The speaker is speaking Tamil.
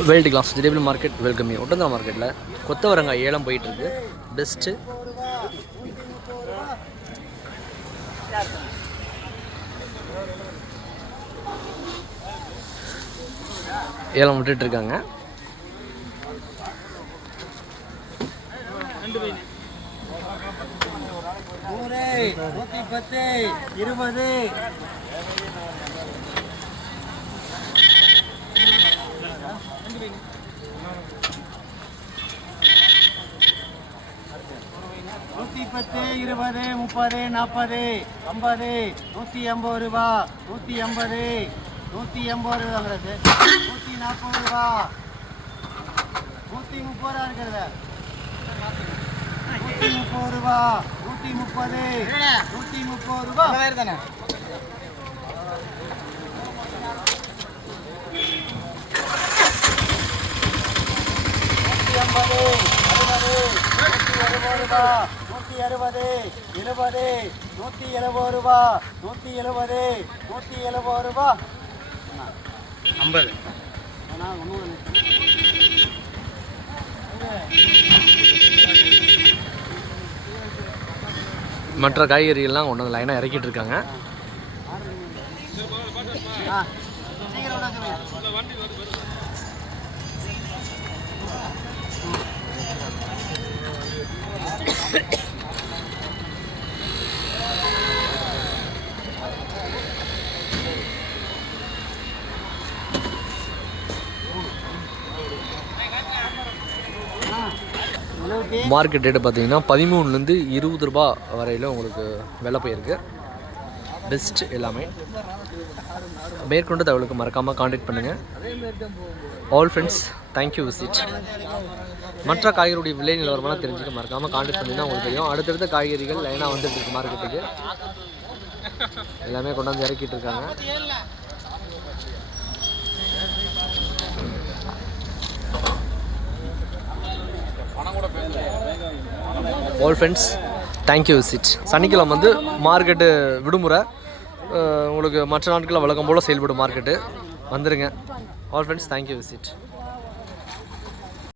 World class vegetable market welcome you. ஒட்டந்தா மார்க்கெட்டில் கொத்தவரங்காய் ஏலம் போயிட்டுருக்கு. பெஸ்ட்டு ஏலம் விட்டுட்ருக்காங்க. நூற்றி 10, 20, 30, 40, 50, 180 ரூபா, 180, 180 ரூபாங்கிறது, 140 ரூபா, 130 ரூபா இருக்கிறது, 130 ரூபா, 130, 130 ரூபா தானே. மற்ற காய்கறிகள்லாம் கொண்டு வந்து லைனாக இறக்கிட்டு இருக்காங்க. மார்க்கெட் ரேட்டு பார்த்தீங்கன்னா 13லேருந்து 20 ரூபா வரையில் உங்களுக்கு விலை போயிருக்கு. பெஸ்ட் எல்லாமே. மேற்கொண்டு தகவலுக்கு மறக்காமல் காண்டாக்ட் பண்ணுங்கள். All friends, thank you visit. மற்ற காய்கறியுடைய விலை நிலவரமெல்லாம் தெரிஞ்சுக்க மறக்காமல் காண்டாக்ட் பண்ணிங்கன்னா உங்களுக்கு தெரியும். அடுத்தடுத்த காய்கறிகள் லைனாக வந்துட்டு இருக்கு மார்க்கெட்டுக்கு. எல்லாமே கொண்டாந்து இறக்கிட்டு இருக்காங்க. All friends, thank you visit. சனிக்கிழமை வந்து மார்க்கெட்டு விடுமுறை. உங்களுக்கு மற்ற நாட்களில் வழக்கம் போல் செயல்படும் மார்க்கெட்டு. வந்துடுங்க. All friends, thank you visit.